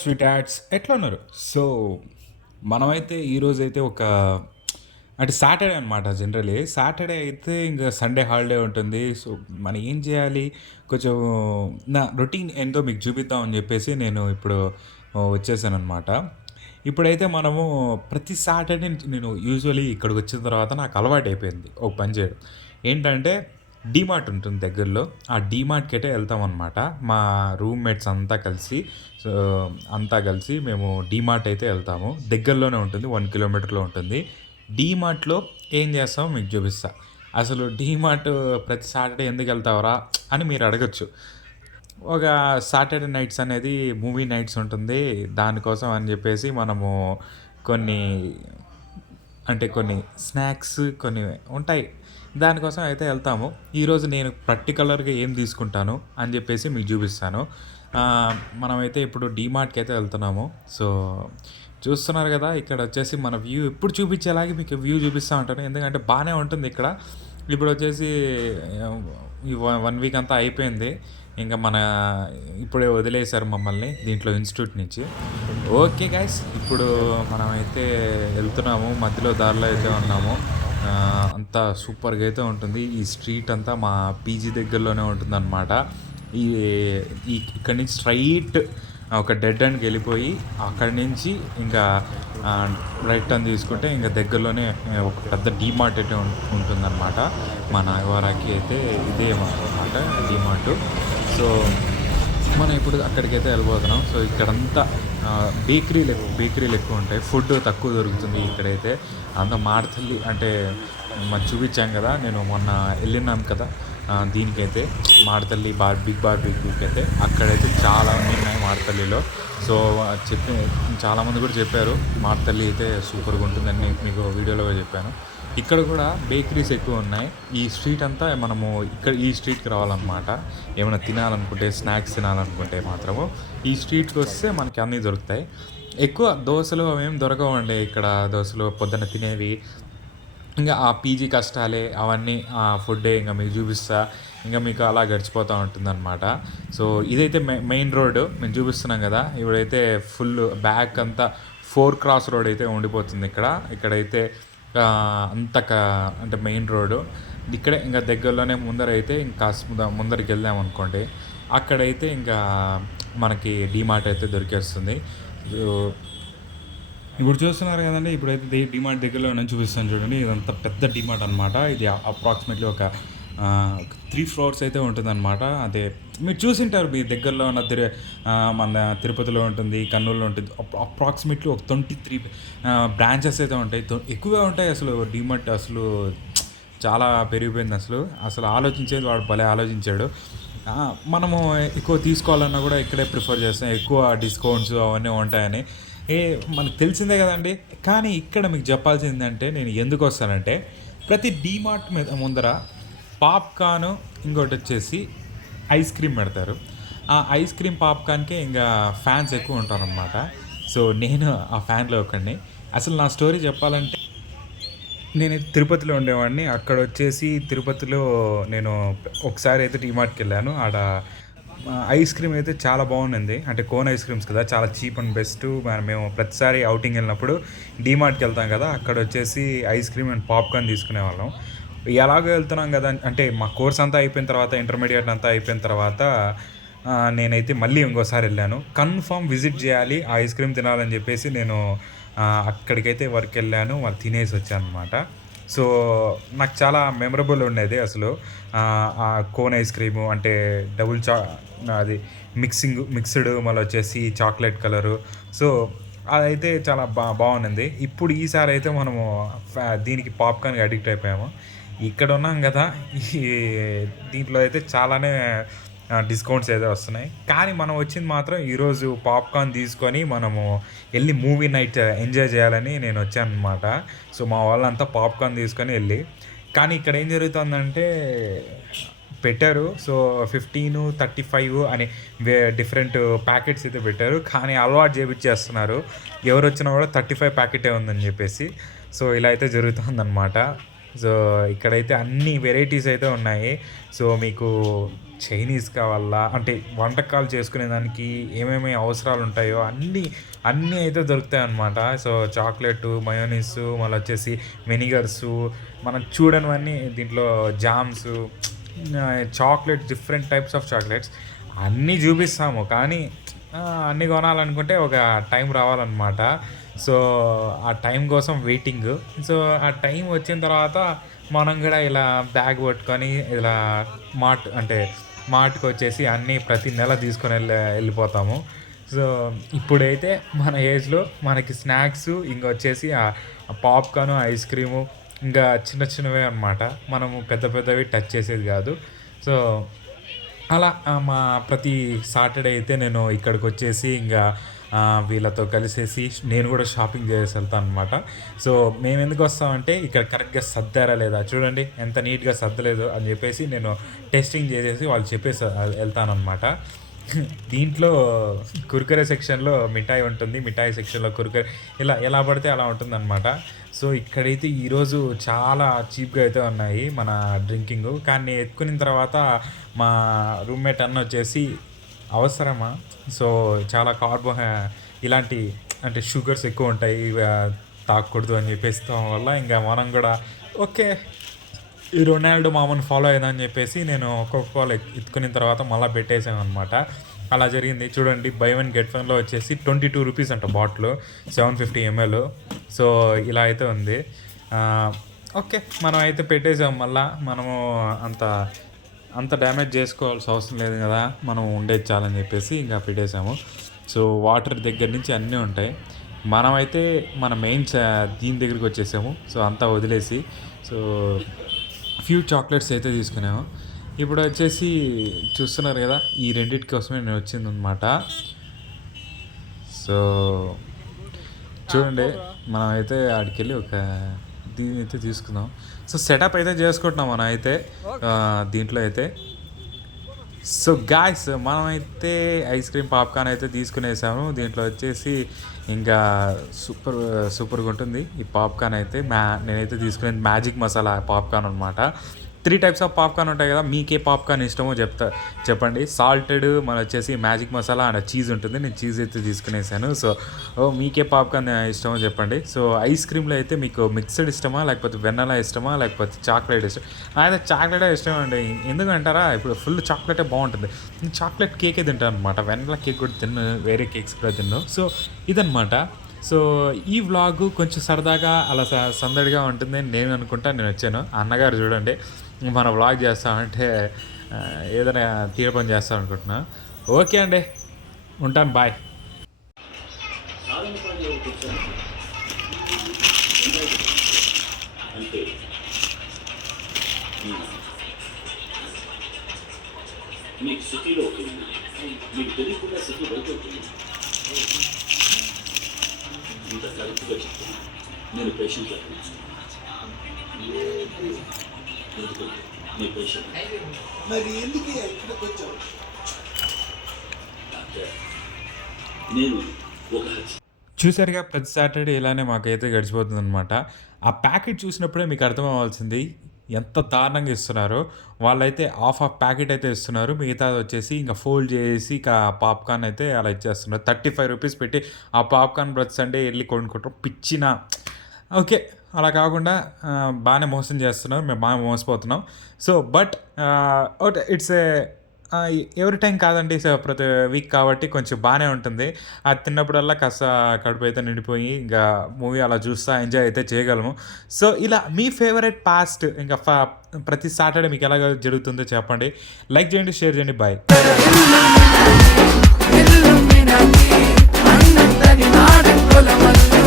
Sweet ads ఎట్లా ఉన్నారు? So మనమైతే ఈరోజైతే ఒక అంటే సాటర్డే అనమాట. జనరలీ సాటర్డే అయితే ఇంకా సండే హాలిడే ఉంటుంది. సో మనం ఏం చేయాలి, కొంచెం నా రొటీన్ ఏందో మీకు చూపిద్దాం అని చెప్పేసి నేను ఇప్పుడు వచ్చేసాను అనమాట. ఇప్పుడైతే మనము ప్రతి సాటర్డే నేను యూజువలీ ఇక్కడికి వచ్చిన తర్వాత నాకు అలవాటు అయిపోయింది ఒక పని చేయడం. ఏంటంటే డీమార్ట్ ఉంటుంది దగ్గరలో. ఆ డీమార్ట్‌కి అయితే వెళ్తామనమాట. మా రూమ్‌మేట్స్ సో, అంతా కలిసి మేము డీమార్ట్ అయితే వెళ్తాము. దగ్గరలోనే ఉంటుంది. 1 కిలోమీటర్‌లో ఉంటుంది. డీమార్ట్‌లో ఏం చేస్తామో మీకు చూపిస్తా. అసలు డీమార్ట్ ప్రతి సాటర్‌డే ఎందుకెళ్తావురా అని మీరు అడగొచ్చు. ఒక సాటర్‌డే నైట్స్ అనేది మూవీ నైట్స్ ఉంటుంది. దానికోసం అని చెప్పేసి మనము కొన్ని కొన్ని స్నాక్స్ కొన్ని ఉంటాయి. దానికోసం అయితే వెళ్తాము. ఈరోజు నేను పర్టిక్యులర్‌గా ఏం తీసుకుంటాను అని చెప్పేసి మీకు చూపిస్తాను. మనమైతే ఇప్పుడు డీమార్ట్‌కి అయితే వెళ్తున్నాము. సో, చూస్తున్నారు కదా! ఇక్కడ వచ్చేసి మన వ్యూ ఎప్పుడు చూపించేలాగే మీకు వ్యూ చూపిస్తా ఉంటాను. ఎందుకంటే బానే ఉంటుంది ఇక్కడ. ఇప్పుడొచ్చేసి ఆహ్, ఈ 1 వీక్ అంతా అయిపోయింది. ఇంక ఇప్పుడే వదిలేసారు మమ్మల్ని దీంట్లో ఇన్‌స్టిట్యూట్ నుంచి. ఓకే గైస్, ఇప్పుడు మనమైతే వెళ్తున్నాము. మధ్యలో దారిలో అయితే ఉన్నాము. అంతా సూపర్‌గా అయితే ఉంటుంది. ఈ స్ట్రీట్ అంతా మా పీజీ దగ్గరలోనే ఉంటుందన్నమాట. ఈ ఇక్కడి నుంచి స్ట్రెయిట్ ఒక డెడ్ ఎండ్‌కెళ్ళిపోయి అక్కడి నుంచి ఇంకా రైట్ టర్న్ తీసుకుంటే ఇంక దగ్గరలోనే ఒక పెద్ద డీమార్ట్ అయితే ఉంటుందన్నమాట. మా నాగవారాకి అయితే ఇదే అన్నమాట డీమార్ట్. సో మనం ఇప్పుడు అక్కడికైతే వెళ్ళిపోతున్నాం. సో ఇక్కడంతా బేకరీలు ఎక్కువ ఉంటాయి. ఫుడ్ తక్కువ దొరుకుతుంది ఇక్కడైతే. అంత మాడతల్లి అంటే మనం చూపించాం కదా, నేను మొన్న వెళ్ళినాను కదా దీనికైతే మాడతల్లి బిగ్ బార్బిక్యూకి అయితే. అక్కడైతే చాలా ఉన్నాయి మాడతల్లిలో. సో చెప్పి చాలామంది కూడా చెప్పారు మాడతల్లి అయితే సూపర్గా ఉంటుందని. మీకు వీడియోలో చెప్పాను. ఇక్కడ కూడా బేకరీస్ ఎక్కువ ఉన్నాయి. ఈ స్ట్రీట్ అంతా మనము ఈ స్ట్రీట్కి రావాలన్నమాట. ఏమైనా తినాలనుకుంటే, స్నాక్స్ తినాలనుకుంటే మాత్రము ఈ స్ట్రీట్కి వస్తే మనకి అన్నీ దొరుకుతాయి. ఎక్కువ దోశలు అవేం దొరకవండి ఇక్కడ. దోశలు పొద్దున్న తినేవి ఇంకా ఆ పీజీ కష్టాలే అవన్నీ, ఆ ఫుడ్డే ఇంకా మీకు చూపిస్తా. ఇంకా మీకు అలా గడిచిపోతూ ఉంటుందన్నమాట. సో ఇదైతే మెయిన్ రోడ్డు మేము చూపిస్తున్నాం కదా. ఇప్పుడైతే ఫుల్ బ్యాక్ అంతా 4 క్రాస్ రోడ్ అయితే ఉండిపోతుంది ఇక్కడ. ఇక్కడైతే అంత అంటే మెయిన్ రోడ్డు ఇక్కడే. ఇంకా దగ్గరలోనే ముందరైతే ఇంకా ముందరికి వెళ్ళామనుకోండి, అక్కడైతే ఇంకా మనకి డీమార్ట్ అయితే దొరికేస్తుంది. ఇప్పుడు చూస్తున్నారు కదండి, ఇప్పుడైతే డీమార్ట్ దగ్గరలో నేను చూపిస్తాను చూడండి. ఇదంతా పెద్ద డీమార్ట్ అనమాట. ఇది అప్రాక్సిమేట్లీ ఒక 3 ఫ్లోర్స్ అయితే ఉంటుందన్నమాట. అదే మీరు చూసింటారు మీ దగ్గరలో ఉన్న మన తిరుపతిలో ఉంటుంది, కర్నూలులో ఉంటుంది. అప్రాక్సిమేట్లీ ఒక 23 బ్రాంచెస్ అయితే ఉంటాయి. ఎక్కువే ఉంటాయి అసలు. డీమార్ట్ అసలు చాలా పెరిగిపోయింది అసలు. ఆలోచించేది వాడు భలే ఆలోచించాడు. మనము ఎక్కువ తీసుకోవాలన్నా కూడా ఇక్కడే ప్రిఫర్ చేస్తాం. ఎక్కువ డిస్కౌంట్స్ అవన్నీ ఉంటాయని. మనకు తెలిసిందే కదండి. కానీ ఇక్కడ మీకు చెప్పాల్సిందంటే నేను ఎందుకు వస్తానంటే, ప్రతి డీమార్ట్ మీద ముందర పాప్కార్న్, ఇంకోటి వచ్చేసి ఐస్ క్రీమ్ పెడతారు. ఆ ఐస్ క్రీమ్ పాప్కార్న్కే ఇంకా ఫ్యాన్స్ ఎక్కువ ఉంటారనమాట. సో నేను ఆ ఫ్యాన్లో ఒకడిని. అసలు నా స్టోరీ చెప్పాలంటే, నేను తిరుపతిలో ఉండేవాడిని. అక్కడ వచ్చేసి తిరుపతిలో నేను ఒకసారి అయితే డీమార్ట్కి వెళ్ళాను. ఆడ ఐస్ క్రీమ్ అయితే చాలా బాగుంది. అంటే కోన్ ఐస్ క్రీమ్స్ కదా, చాలా చీప్ అండ్ బెస్ట్. మేము ప్రతిసారి అవుటింగ్ వెళ్ళినప్పుడు డీమార్ట్కి వెళ్తాం కదా, అక్కడ వచ్చేసి ఐస్ క్రీమ్ అండ్ పాప్కార్న్ తీసుకునే వాళ్ళం. ఎలాగో వెళ్తున్నాం కదా అంటే మా కోర్స్ అంతా అయిపోయిన తర్వాత, ఇంటర్మీడియట్ అంతా అయిపోయిన తర్వాత నేనైతే మళ్ళీ ఇంకోసారి వెళ్ళాను. కన్ఫామ్ విజిట్ చేయాలి, ఆ ఐస్ క్రీమ్ తినాలని చెప్పేసి నేను అక్కడికైతే వర్క్ వెళ్ళాను. వాళ్ళు తినేసి వచ్చాను అనమాట. సో నాకు చాలా మెమరబుల్ ఉండేది అసలు. ఆ కోన్ ఐస్ క్రీము అంటే డబుల్ అది మిక్స్డ్ మళ్ళీ వచ్చేసి చాక్లెట్ కలరు. సో అదైతే చాలా బాగుంది. ఇప్పుడు ఈసారి అయితే మనము దీనికి పాప్కార్న్కి అడిక్ట్ అయిపోయాము. ఇక్కడ ఉన్నాం కదా, ఈ దీంట్లో అయితే చాలానే డిస్కౌంట్స్ అయితే వస్తున్నాయి. కానీ మనం వచ్చింది మాత్రం ఈరోజు పాప్కార్న్ తీసుకొని మనము వెళ్ళి మూవీ నైట్ ఎంజాయ్ చేయాలని నేను వచ్చాను అనమాట. సో మా వాళ్ళంతా పాప్కార్న్ తీసుకొని వెళ్ళి, కానీ ఇక్కడ ఏం జరుగుతుందంటే పెట్టారు. సో 15, 35 అని డిఫరెంట్ ప్యాకెట్స్ అయితే పెట్టారు. కానీ అలవాటు చేపించేస్తున్నారు. ఎవరు వచ్చినా కూడా 35 ప్యాకెటే ఉందని చెప్పేసి. సో ఇలా అయితే జరుగుతుందన్నమాట. సో, ఇక్కడైతే అన్ని వెరైటీస్ అయితే ఉన్నాయి. సో, మీకు చైనీస్ కావాలా అంటే వంటకాలు చేసుకునేదానికి ఏమేమి అవసరాలుంటాయో అన్నీ అయితే దొరుకుతాయన్నమాట. సో, చాక్లెటు, మయోనీసు, మళ్ళొచ్చేసి వెనిగర్సు, మనం చూడనివన్నీ దీంట్లో jams, chocolates, different types of chocolates అన్నీ చూపిస్తాము. కానీ అన్నీ కొనాలనుకుంటే ఒక టైం రావాలన్నమాట. సో, ఆ టైం కోసం వెయిటింగు. సో, ఆ టైం వచ్చిన తర్వాత మనం గూడా ఇలా బ్యాగ్ పట్టుకొని ఇలా అంటే మార్ట్‌కొచ్చేసి అన్నీ ప్రతి నెల తీసుకొని వెళ్ళిపోతాము. సో, ఇప్పుడైతే మన ఏజ్‌లో మనకి స్నాక్సు ఇంకొచ్చేసి పాప్‌కార్న్, ఐస్ క్రీము ఇంకా చిన్న చిన్నవే అనమాట. మనము పెద్ద పెద్దవి టచ్ చేసేది గాదు. సో, అలా మా ప్రతి సాటర్‌డే అయితే నేను ఇక్కడికొచ్చేసి ఇంగా వీళ్ళతో కలిసేసి నేను గూడా షాపింగ్ జేసేసి వెళ్తాననమాట. సో, మేమెందుకొస్తామంటే ఇక్కడ కరెక్ట్‌గా సర్దారా లేదా చూడండి ఎంత నీట్‌గా సర్దలేదు అని జెప్పేసి నేను టెస్టింగ్ జేసేసి వాళ్ళు చెప్పేసి ఎళ్తాననమాట. దీంట్లో కుర్కురే సెక్షన్‌లో మిఠాయి ఉంటుంది. మిఠాయి సెక్షన్‌లో కుర్కురే ఇలా ఎలా పడితే అలా ఉంటుందనమాట. సో, ఇక్కడైతే ఈరోజు చాలా చీప్‌గా అయితే ఉన్నాయి మన డ్రింకింగు. కానీ నేను ఎత్తుకున్న తర్వాత మా రూమ్‌మేట్ అన్నొచ్చేసి అవసరమా? సో, చాలా ఇలాంటి అంటే షుగర్స్ ఎక్కువుంటాయి. తాగకూడదు అని చెప్పేస్తాం వల్ల ఇంక మనం గూడా ఓకే. ఈ రొనాల్డో మామని ఫాలో అయిదామని చెప్పేసి నేను కోకా కోలా ఎత్తుకున్న తర్వాత మళ్ళా పెట్టేసాననమాట. అలా జరిగింది. చూడండి బై వన్ గెట్ వన్‌లో వచ్చేసి ₹22 అంట బాటిలు. 750 ఎంఎల్. సో, ఇలా అయితే ఉంది. ఓకే. మనం అయితే పెట్టేసాం మళ్ళా. మనము అంత అంత డ్యామేజ్ చేసుకోవాల్సిన అవసరం లేదు గదా! మనం ఉండేది చాలని చెప్పేసి ఇంక పెట్టేసాము. సో, వాటర్ దగ్గర నుంచి అన్నీ ఉంటాయి. మనమైతే మన మెయిన్ దీని దగ్గరికొచ్చేసాము. సో, అంతా వదిలేసి సో, ఫ్యూ చాక్లెట్స్ అయితే తీసుకున్నాము. ఇప్పుడొచ్చేసి చూస్తున్నారు గదా! ఈ రెండిటి కోసమే నేను వచ్చిందనమాట. సో, చూడండి మనమైతే ఆడికెళ్ళి ఒక దీన్నైతే తీసుకుందాం. సో, సెటప్ అయితే చేసుకుంటున్నాం మనమైతే దీంట్లో అయితే. సో, గాయ్స్ మనమైతే ఐస్ క్రీమ్, పాప్‌కార్న్ అయితే తీసుకునేసాము. దీంట్లో వచ్చేసి ఇంకా సూపర్‌గుంటుంది ఈ పాప్‌కార్న్ అయితే. నేనైతే తీసుకునేది మ్యాజిక్ మసాలా పాప్‌కార్న్ అనమాట. 3 టైప్స్ ఆఫ్ పాప్‌కార్న్ ఉంటాయి కదా! మీకే పాప్‌కార్న్ ఇష్టమో చెప్పండి. సాల్టెడ్ మళ్ళొచ్చేసి మ్యాజిక్ మసాలా అండ్ చీజ్ ఉంటుంది. నేను చీజ్ అయితే తీసుకునేసాను. సో, మీకే పాప్‌కార్న్ ఇష్టమో చెప్పండి. సో, ఐస్ క్రీమ్‌లో అయితే మీకు మిక్స్డ్ ఇష్టమా? లేకపోతే వెన్నెలా ఇష్టమా? లేకపోతే చాక్లేట్ ఇష్టం? నాకైతే చాక్లేటే ఇష్టమండి. ఎందుకంటారా ఇప్పుడు ఫుల్ చాక్లేటే బావుంటుంది. నేను చాక్లేట్ కేకే తింటాననమాట. వెన్నెలా కేక్ కూడా తినను. వేరే కేక్స్ కూడా తినను. సో, ఇదనమాట. సో, ఈ వ్లాగు కొంచెం సరదాగా అలా సందడిగా ఉంటుందని నేను అనుకుంటా నేనొచ్చాను. అన్నగారు చూడండి మన వ్లాగ్ చేస్తామంటే ఏదైనా తీర పని చేస్తామనుకుంటున్నా. ఓకే అండి. ఉంటాను. బాయ్. అంటే మీకు సిటీలో ఉంటుంది, మీకు తెలియకుండా సిటీ బయట ఉంటుంది. ఇంత కరెక్ట్గా చెప్తున్నా నేను పేషెంట్ నీ పేషెంట్ మరి ఎందుకు ఇక్కడికి వచ్చావు? డాక్టర్ నేను ఒక చూసారుగా ప్రతి సాటర్డే ఇలానే మాకైతే గడిచిపోతుందనమాట. ఆ ప్యాకెట్ చూసినప్పుడే మీకు అర్థమవ్వాల్సింది ఎంత దారుణంగా ఇస్తున్నారో. వాళ్ళైతే హాఫ్ ప్యాకెట్ అయితే ఇస్తున్నారు. మిగతాది వచ్చేసి ఇంకా ఫోల్డ్ చేసి పాప్‌కార్న్ అయితే అలా ఇచ్చేస్తున్నారు. ₹35 పెట్టి ఆ పాప్‌కార్న్ ప్రతి సండే ఎళ్లి కొనుక్కుంటాం. ఓకే. అలా కాకుండా బానే మోసం చేస్తున్నారు. మేము బాగా మోసపోతున్నాం. So, but it's every time కాదండి. సో, ప్రతి వీక్ కాబట్టి కొంచెం బానే ఉంటుంది. అది తిన్నప్పుడల్లా కాస్త కడుపైతే నిండిపోయి ఇంకా మూవీ అలా చూస్తా ఎంజాయ్ అయితే చేయగలము. సో, ఇలా మీ ఫేవరెట్ పాస్ట్ ఇంకా ప్రతి సాటర్డే మీకు ఎలాగ జరుగుతుందో చెప్పండి. లైక్ చేయండి, షేర్ చేయండి. Bye. illuminati, annandani naadu kolamalla.